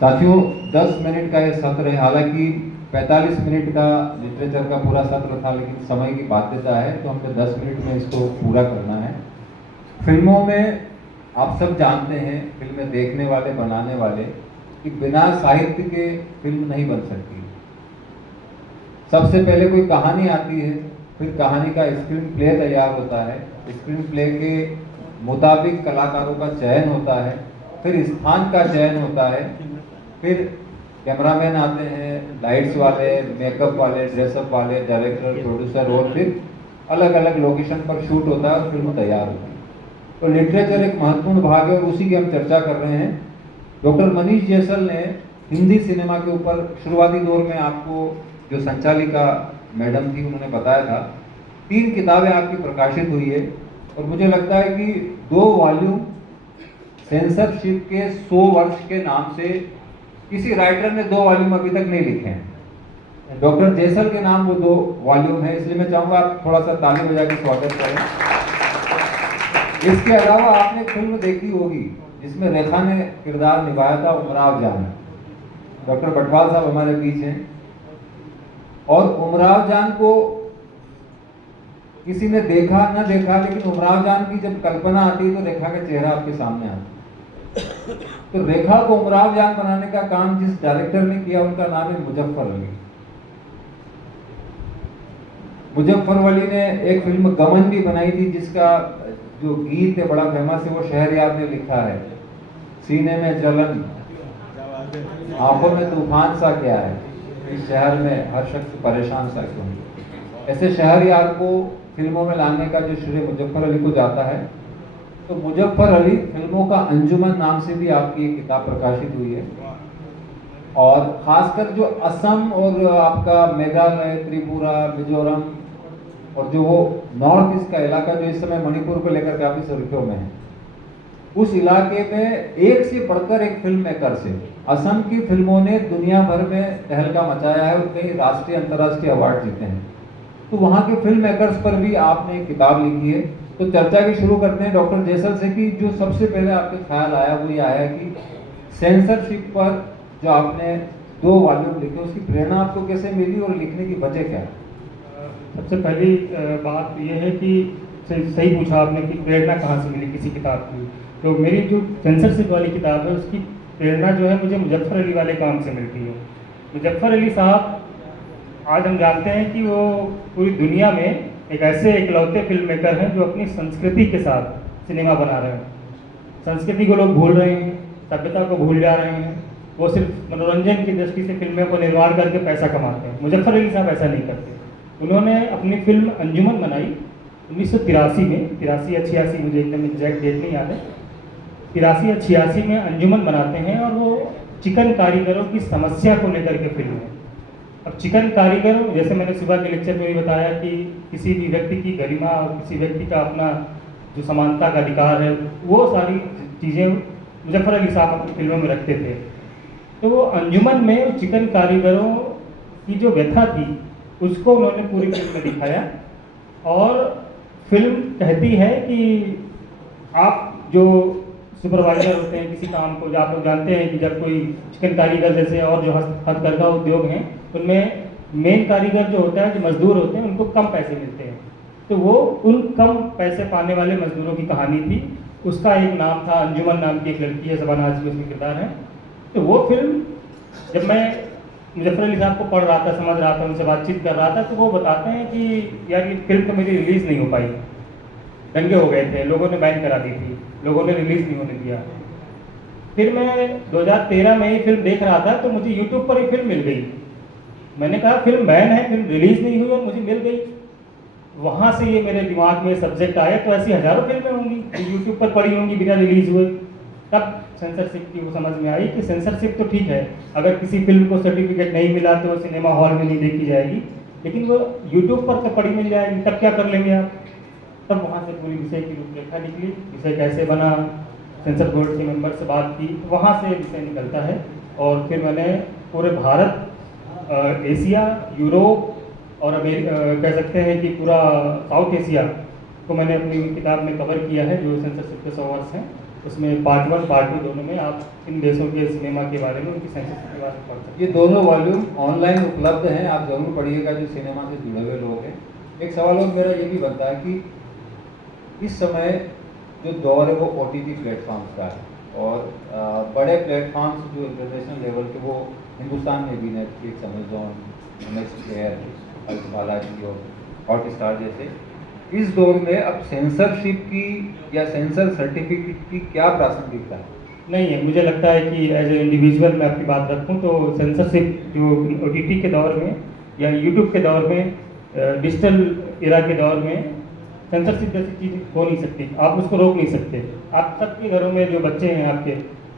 साथियों, 10 मिनट का ये सत्र है। हालांकि 45 मिनट का लिटरेचर का पूरा सत्र था, लेकिन समय की बाध्यता है तो हमें 10 मिनट में इसको पूरा करना है। फिल्मों में आप सब जानते हैं, फिल्में देखने वाले, बनाने वाले, कि बिना साहित्य के फिल्म नहीं बन सकती। सबसे पहले कोई कहानी आती है, फिर कहानी का स्क्रीन प्ले तैयार होता है, स्क्रीन प्ले के मुताबिक कलाकारों का चयन होता है, फिर स्थान का चयन होता है, फिर कैमरामैन आते हैं, लाइट्स वाले, मेकअप वाले, ड्रेसअप वाले, डायरेक्टर, प्रोड्यूसर, और फिर अलग अलग लोकेशन पर शूट होता है और फिल्म तैयार होती है। तो लिटरेचर एक महत्वपूर्ण भाग है और उसी की हम चर्चा कर रहे हैं। डॉक्टर मनीष जैसल ने हिंदी सिनेमा के ऊपर शुरुआती दौर में, आपको जो संचालिका मैडम थी उन्होंने बताया था, 3 किताबें आपकी प्रकाशित हुई है। और मुझे लगता है कि 2 वॉल्यूम सेंसरशिप के 100 वर्ष के नाम से किसी राइटर ने 2 वॉल्यूम अभी तक नहीं लिखे हैं। डॉक्टर जैसल के नाम वो 2 वॉल्यूम है, इसलिए मैं चाहूंगा आप थोड़ा सा ताली बजा के स्वागत करें। इसके अलावा आपने फिल्म देखी होगी जिसमें रेखा ने किरदार निभाया था, उमराव जान। डॉक्टर बटवाल साहब हमारे बीच हैं, और उमराव जान को किसी ने देखा न देखा, लेकिन उमराव जान की जब कल्पना आती है तो रेखा का चेहरा आपके सामने आता है। तो रेखा को उमराव जान बनाने का काम जिस डायरेक्टर ने किया, उनका नाम है मुजफ्फर अली। मुजफ्फर अली ने एक फिल्म गमन भी बनाई थी, जिसका जो गीत है बड़ा फेमस है, वो शहरयार ने लिखा है, सीने में जलन, आंखों में तूफान सा क्या है, इस शहर में हर शख्स परेशान सा क्यों। ऐसे शहरयार को फिल्मों में लाने का जो श्रेय मुजफ्फर अली को जाता है। तो मुजफ्फर अली फिल्मों का अंजुमन नाम से भी आपकी एक किताब प्रकाशित हुई है, और खासकर जो असम और आपका मेघालय, त्रिपुरा, मिजोरम और जो वो नॉर्थ ईस्ट का इलाका जो इस समय मणिपुर को लेकर काफी सुर्खियों में है, उस इलाके में एक से बढ़कर एक फिल्म मेकर से असम की फिल्मों ने दुनिया भर में तहलका मचाया है और कई राष्ट्रीय अंतर्राष्ट्रीय अवार्ड जीते हैं। तो वहाँ के फिल्म मेकर्स पर भी आपने एक किताब लिखी है। तो चर्चा की शुरू करते हैं डॉक्टर जैसल से, कि जो सबसे पहले आपके ख्याल आया वो ये आया कि सेंसरशिप पर जो आपने 2 वॉल्यूम लिखे, उसकी प्रेरणा आपको कैसे मिली और लिखने की वजह क्या है? सबसे पहली बात यह है कि सही पूछा आपने कि प्रेरणा कहाँ से मिली किसी किताब की। तो मेरी जो सेंसरशिप वाली किताब है उसकी प्रेरणा जो है मुझे मुजफ्फर अली वाले काम से मिलती है। मुजफ्फर अली साहब, आज हम जानते हैं कि वो पूरी दुनिया में एक ऐसे इकलौते फिल्म मेकर हैं जो अपनी संस्कृति के साथ सिनेमा बना रहे हैं। संस्कृति को लोग भूल रहे हैं, सभ्यता को भूल जा रहे हैं। वो सिर्फ मनोरंजन की दृष्टि से फिल्मों को निर्माण करके पैसा कमाते हैं। मुजफ्फर अली साहब ऐसा नहीं करते। उन्होंने अपनी फिल्म अंजुमन बनाई 1983 में, 83 या 86, मुझे एकदम एग्जैक्ट डेट नहीं याद है, 83 या 86 में अंजुमन बनाते हैं, और वो चिकन कारीगरों की समस्या को लेकर के फिल्म है। अब चिकन कारीगर, जैसे मैंने सुबह के लेक्चर में भी बताया कि किसी भी व्यक्ति की गरिमा और किसी व्यक्ति का अपना जो समानता का अधिकार है, वो सारी चीज़ें मुजफ्फर अली साहब अपनी फिल्मों में रखते थे। तो वो अंजुमन में चिकन कारीगरों की जो व्यथा थी उसको उन्होंने पूरी फिल्म में दिखाया। और फिल्म कहती है कि आप जो सुपरवाइजर होते हैं किसी काम को, जो आप लोग जानते हैं कि जब कोई चिकन कारीगर जैसे और जो हथकरघा उद्योग हैं, उनमें मेन कारीगर जो होता है, जो मजदूर होते हैं, उनको कम पैसे मिलते हैं। तो वो उन कम पैसे पाने वाले मजदूरों की कहानी थी। उसका एक नाम था, अंजुमन नाम की एक लड़की है, ज़बान आज़मी उसमें किरदार है। तो वो फिल्म जब मैं मुजफ्फर अली साहब को पढ़ रहा था, समझ रहा था, उनसे बातचीत कर रहा था, तो वो बताते हैं कि यार ये फिल्म तो मेरी रिलीज़ नहीं हो पाई, दंगे हो गए थे, लोगों ने बैन करा दी थी, लोगों ने रिलीज़ नहीं होने दिया। फिर मैं 2013 में ये फिल्म देख रहा था तो मुझे यूट्यूब पर ये फिल्म मिल गई। मैंने कहा फिल्म बैन है, फिल्म रिलीज़ नहीं हुई और मुझे मिल गई। वहाँ से ये मेरे दिमाग में सब्जेक्ट आया, तो ऐसी हज़ारों फिल्में होंगी जो यूट्यूब पर पड़ी होंगी बिना रिलीज़ हुए। तब सेंसरशिप की वो समझ में आई कि सेंसरशिप तो ठीक है, अगर किसी फिल्म को सर्टिफिकेट नहीं मिला तो सिनेमा हॉल में नहीं देखी जाएगी, लेकिन वो यूट्यूब पर तो पड़ी मिल जाएगी, तब क्या कर लेंगे आप। तब वहाँ से पूरी विषय की रूपरेखा निकली, विषय कैसे बना, सेंसर बोर्ड के मेंबर से बात की, वहाँ से विषय निकलता है। और फिर मैंने पूरे भारत, एशिया, यूरोप और कह सकते हैं कि पूरा साउथ एशिया को मैंने अपनी किताब में कवर किया है, जो सेंसरशिप के 100 वर्ष हैं। उसमें पार्ट 1 पार्ट 2 दोनों में आप इन देशों के सिनेमा के बारे में, उनकी सेंसरशिप के बारे में पढ़ सकते ये दोनों वॉल्यूम ऑनलाइन उपलब्ध हैं, आप जरूर पढ़िएगा जो सिनेमा से जुड़े हुए लोग हैं। एक सवाल और मेरा ये भी बनता है कि इस समय जो दौर है वो OTT प्लेटफॉर्म्स का है और बड़े प्लेटफॉर्म्स जो इंटरनेशनल लेवल के वो हिंदुस्तान में भी Netflix, Amazon, Next Player, Alt Balaji और हॉटस्टार जैसे, इस दौर में अब सेंसरशिप की या सेंसर सर्टिफिकेट की क्या प्रासंगिकता है? नहीं है। मुझे लगता है कि एज ए इंडिविजुअल मैं अपनी बात रखूं तो सेंसरशिप जो OTT के दौर में या यूट्यूब के दौर में, डिजिटल इरा के दौर में सेंसरशिप जैसी चीज़ हो नहीं सकती। आप उसको रोक नहीं सकते। आप सबके घरों में जो बच्चे हैं आपके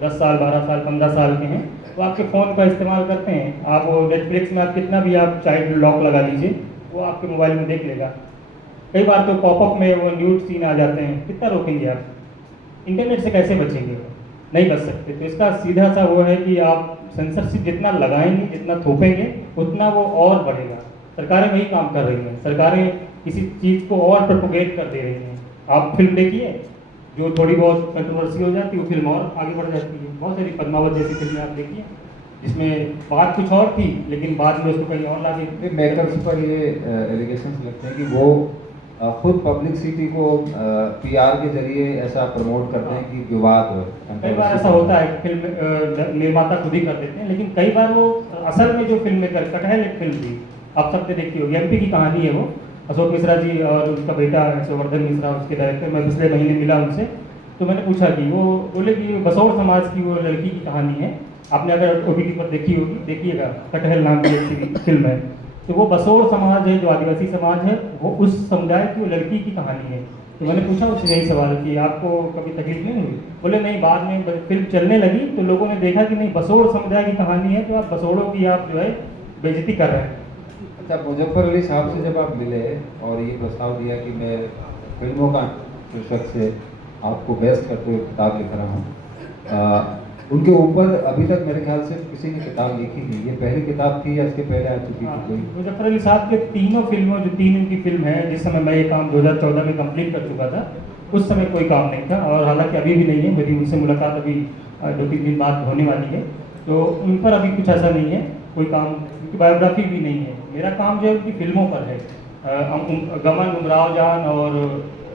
10 साल, 12 साल, 15 साल के हैं, तो आपके फ़ोन का इस्तेमाल करते हैं। आप वो नेटफ्लिक्स में आप कितना भी आप चाइल्ड लॉक लगा लीजिए, वो आपके मोबाइल में देख लेगा। कई बार तो पॉपअप में वो न्यूड सीन आ जाते हैं, कितना रोकेंगे आप? इंटरनेट से कैसे बचेंगे? नहीं बच सकते। तो इसका सीधा सा वो है कि आप सेंसरशिप जितना लगाएंगे, जितना थोपेंगे, उतना वो और बढ़ेगा। सरकारें वही काम कर रही हैं। सरकारें किसी चीज़ को और प्रोपोगेट कर दे रही हैं। आप फिल्म देखिए, जो थोड़ी बहुत कंट्रोवर्सी हो जाती है वो फिल्म और आगे बढ़ जाती है। बहुत सारी पद्मावत जैसी फिल्में आप देखिए जिसमें बात कुछ और थी, लेकिन बाद में उसको कहीं और ला के मेकर्स पर ये एलिगेशंस लगते हैं कि वो खुद पब्लिसिटी को PR के जरिए ऐसा प्रमोट करते हैं कि विवाद हो। कई बार ऐसा होता है कि फिल्म निर्माता खुद ही कर देते हैं, लेकिन कई बार वो असल में जो फिल्म मेकर, कटहल एक फिल्म थी, आप सबने देखी होगी, MP की कहानी है वो, अशोक मिश्रा जी और उनका बेटा संवर्धन मिश्रा उसके डायरेक्टर। मैं पिछले महीने मिला उनसे, तो मैंने पूछा कि वो बोले कि बसौड़ समाज की वो लड़की की कहानी है। आपने अगर OTT पर देखी होगी, देखिएगा, कटहल नाम की एक फिल्म है। तो वो बसौड़ समाज है, जो आदिवासी समाज है, वो उस समुदाय की वो लड़की की कहानी है। तो मैंने पूछा उससे यही सवाल कि आपको कभी तकलीफ नहीं हुई? बोले नहीं, बाद में फिल्म चलने लगी तो लोगों ने देखा कि नहीं, बसौड़ समुदाय की कहानी है, तो आप बसौड़ों की आप जो है बेइज्जती कर रहे हैं। अच्छा, मुजफ्फर अली साहब से जब आप मिले और ये प्रस्ताव दिया कि मैं फिल्मों का शीर्षक से आपको बेस्ट करते हुए किताब लिख रहा हूँ, उनके ऊपर अभी तक मेरे ख्याल से किसी ने किताब लिखी नहीं। ये पहली किताब थी या इसके पहले आ चुकी थी कोई? मुजफ्फर अली साहब के तीनों फिल्मों, जो 3 इनकी फिल्म है, जिस समय मैं ये काम 2014 में कंप्लीट कर चुका था, उस समय कोई काम नहीं था और हालांकि अभी भी नहीं है। मेरी उनसे मुलाकात अभी 2-3 दिन बाद होने वाली है, तो उन पर अभी कुछ ऐसा नहीं है कोई काम, उनकी बायोग्राफी भी नहीं है। मेरा काम जो है उनकी फिल्मों पर है। गमन, उमराव जान और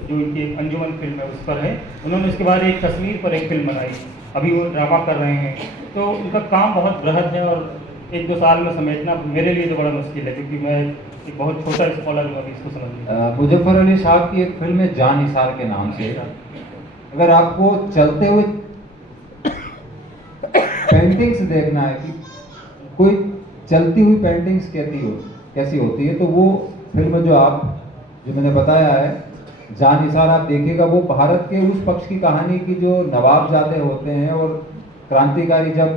जो इनकी अंजुमन फिल्म है उस पर है। उन्होंने इसके बाद एक कश्मीर पर एक फिल्म बनाई, अभी वो ड्रामा कर रहे हैं। तो उनका काम बहुत बृहद है और 1-2 साल में समेटना मेरे लिए तो बड़ा मुश्किल है, क्योंकि मैं एक बहुत छोटा स्कॉलर हूँ अभी इसको समझने। मुजफ्फर अली साहब की एक फिल्म है जान निसार के नाम से। अगर आपको चलते हुए पेंटिंग्स देखना है कि कोई चलती हुई पेंटिंग्स कैसी होती है, तो वो फिल्म जो मैंने बताया है जान निसार, आप देखिएगा। वो भारत के उस पक्ष की कहानी की जो नवाबजादे होते हैं और क्रांतिकारी जब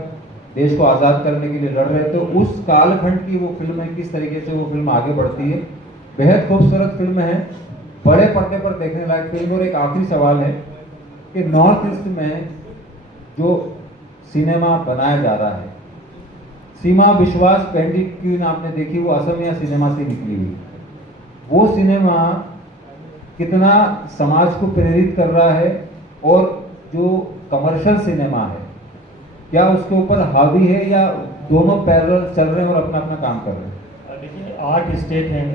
देश को आज़ाद करने के लिए लड़ रहे थे, उस कालखंड की वो फिल्म है, किस तरीके से वो फिल्म आगे बढ़ती है। बेहद खूबसूरत फिल्म है, बड़े पर्दे पर देखने लायक फिल्म। और एक आखिरी सवाल है कि नॉर्थ ईस्ट में जो सिनेमा बनाया जा रहा है, सीमा विश्वास पेंडिट क्वीन आपने देखी, वो असमिया सिनेमा से निकली हुई। वो सिनेमा कितना समाज को प्रेरित कर रहा है और जो कमर्शियल सिनेमा है क्या उसके ऊपर हावी है, या दोनों पैरेलल चल रहे हैं और अपना अपना काम कर रहे हैं? देखिए, 8 स्टेट हैं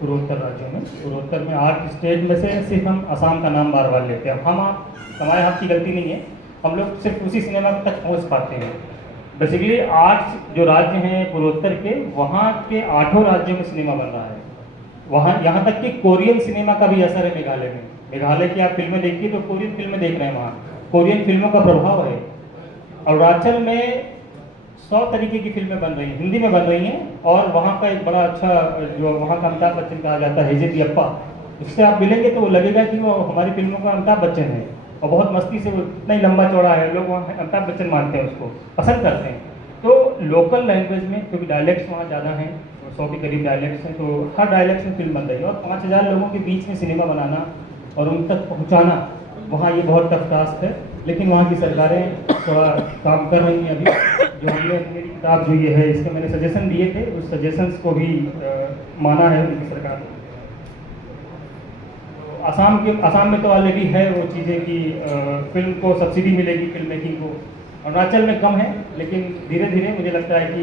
पूर्वोत्तर राज्यों में। पूर्वोत्तर में 8 स्टेट में से सिर्फ हम असम का नाम बार बार लेते हैं। हमारे हाथ की गलती नहीं है, हम लोग सिर्फ उसी सिनेमा तक पहुंच पाते हैं। बेसिकली 8 जो राज्य हैं पूर्वोत्तर के, वहाँ के 8 राज्यों में सिनेमा बन रहा है। वहाँ यहाँ तक कि कोरियन सिनेमा का भी असर है मेघालय में। मेघालय की आप फिल्में देखिए तो कोरियन फिल्में देख रहे हैं, वहाँ कोरियन फिल्मों का प्रभाव है। अरुणाचल में 100 तरीके की फिल्में बन रही हैं, हिंदी में बन रही हैं। और वहाँ का एक बड़ा अच्छा जो वहाँ का अमिताभ बच्चन कहा जाता है, हेजेतियप्पा, उससे आप मिलेंगे तो वो लगेगा कि वो हमारी फिल्मों का अमिताभ बच्चन है। और बहुत मस्ती से, वो इतना ही लंबा चौड़ा है, लोग वहाँ अमिताभ बच्चन मानते हैं, उसको पसंद करते हैं। तो लोकल लैंग्वेज में, क्योंकि डायलेक्ट्स वहाँ ज़्यादा हैं, 100 के करीब डायलेक्ट्स हैं, तो हर डायलेक्ट में फिल्म बन रही है। और 5000 लोगों के बीच में सिनेमा बनाना और उन तक पहुँचाना, वहाँ ये बहुत टफ टास्क है। लेकिन वहाँ की सरकारें थोड़ा काम कर रही हैं अभी। जो हमने मेरी किताब जो ये है, इसके मैंने सजेशन दिए थे, उस सजेशंस को भी माना है उनकी सरकार ने। आसाम में तो ऑलरेडी है वो चीज़ें कि फिल्म को सब्सिडी मिलेगी फिल्म मेकिंग को। अरुणाचल में कम है, लेकिन धीरे धीरे मुझे लगता है कि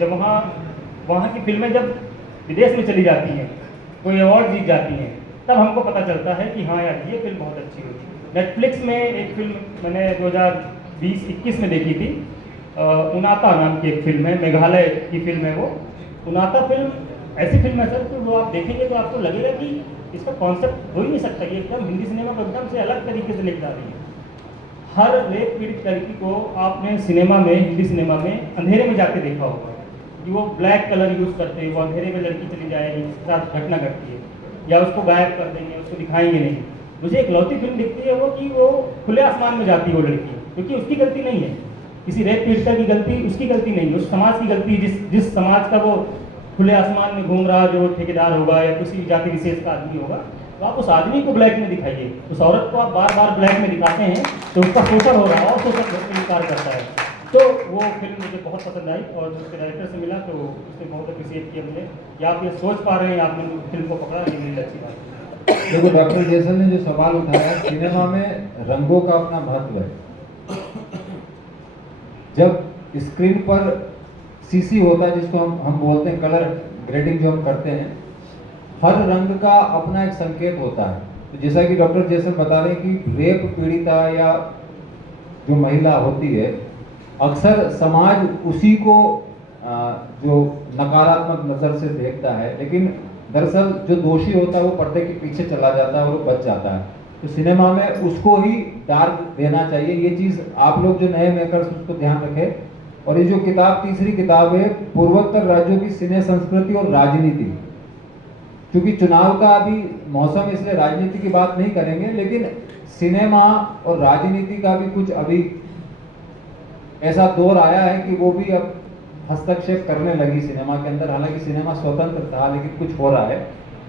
जब वहाँ की फिल्में जब विदेश में चली जाती हैं, कोई अवार्ड जीत जाती हैं, तब हमको पता चलता है कि हाँ यार ये फिल्म बहुत अच्छी होती है। नेटफ्लिक्स में एक फिल्म मैंने 2020-21 में देखी थी, उनाता नाम की एक फिल्म है, मेघालय की फिल्म है वो। उनाता फिल्म ऐसी फिल्म है सर कि वो आप देखेंगे तो आपको लगेगा कि इसका कॉन्सेप्ट हो ही नहीं सकता, ये एकदम हिंदी सिनेमा को एकदम से अलग तरीके से लेकर आ रही है। हर रेप पीड़ित लड़की को आपने सिनेमा में, हिंदी सिनेमा में अंधेरे में जाके देखा होगा कि वो ब्लैक कलर यूज़ करते हैं, वो अंधेरे में लड़की चली जाएगी, उसके साथ घटना घटती है, या उसको गायब कर देंगे, उसको दिखाएंगे नहीं। मुझे एक लौती फिल्म दिखती है वो कि वो खुले आसमान में जाती है वो लड़की, क्योंकि उसकी गलती नहीं है, किसी रेप पीड़िता की गलती, उसकी गलती नहीं है, उस समाज की गलती, जिस समाज का वो खुले आसमान में घूम रहा, जो ठेकेदार होगा या किसी जाति विशेष का आदमी होगा, तो आप उस आदमी को ब्लैक में दिखाइए। उस औरत को आप बार बार ब्लैक में दिखाते हैं तो उसका शोषण हो रहा है और शोषण कार्य करता है। तो वो फिल्म मुझे बहुत पसंद आई और जो उसके डायरेक्टर से मिला तो उसने बहुत अप्रिशिएट किया मुझे। या आप ये सोच पा रहे हैं, आपने फिल्म को पकड़ा, ये मेरी अच्छी बात है। देखो, डॉक्टर जैसल ने जो सवाल उठाया, सिनेमा में रंगों का अपना महत्व है। जब स्क्रीन पर सीसी होता है, जिसको हम बोलते हैं कलर ग्रेडिंग जो हम करते हैं, हर रंग का अपना एक संकेत होता है। तो जैसा कि डॉक्टर जैसल बता रहे हैं कि रेप पीड़िता या जो महिला होती है, अक्सर समाज उसी को जो नकारात्मक नज़र से देखता है, लेकिन दरअसल जो दोषी होता है वो पर्दे के पीछे चला जाता है और वो बच जाता है। तो सिनेमा में उसको ही डार्क देना चाहिए। ये चीज़ आप लोग जो नए मेकर्स उसको ध्यान रखें। और ये जो किताब, तीसरी किताब है, पूर्वोत्तर राज्यों की सिने संस्कृति और राजनीति। क्योंकि चुनाव का अभी मौसम, इसलिए राजनीति की बात नहीं करेंगे, लेकिन सिनेमा और राजनीति का भी कुछ अभी ऐसा दौर आया है कि वो भी अब हस्तक्षेप करने लगी सिनेमा के अंदर। हालांकि सिनेमा स्वतंत्र था, लेकिन कुछ हो रहा है।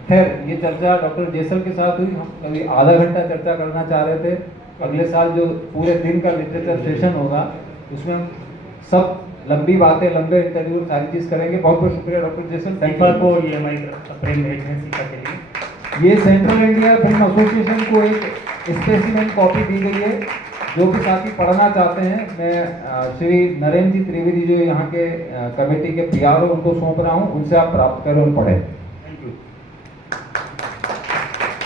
खैर, ये चर्चा डॉक्टर जैसल के साथ हुई। हम कभी आधा घंटा चर्चा करना चाह रहे थे। अगले साल जो पूरे दिन का लिटरेचर सेशन होगा, उसमें हम सब लंबी बातें, लंबे इंटरव्यू, सारी चीज़ करेंगे। बहुत बहुत शुक्रिया डॉक्टर जैसल। थैंक यू को ये हमारी प्रेम भेंट है सीखा के लिए। ये सेंट्रल इंडिया फिल्म एसोसिएशन को एक स्पेसिमेन कॉपी दी गई है। जो भी साथी पढ़ना चाहते हैं, मैं श्री नरेंद्र जी त्रिवेदी जो यहाँ के कमेटी के पीआर हो, उनको सौंप रहा हूँ। उनसे आप प्राप्त करें और पढ़ें।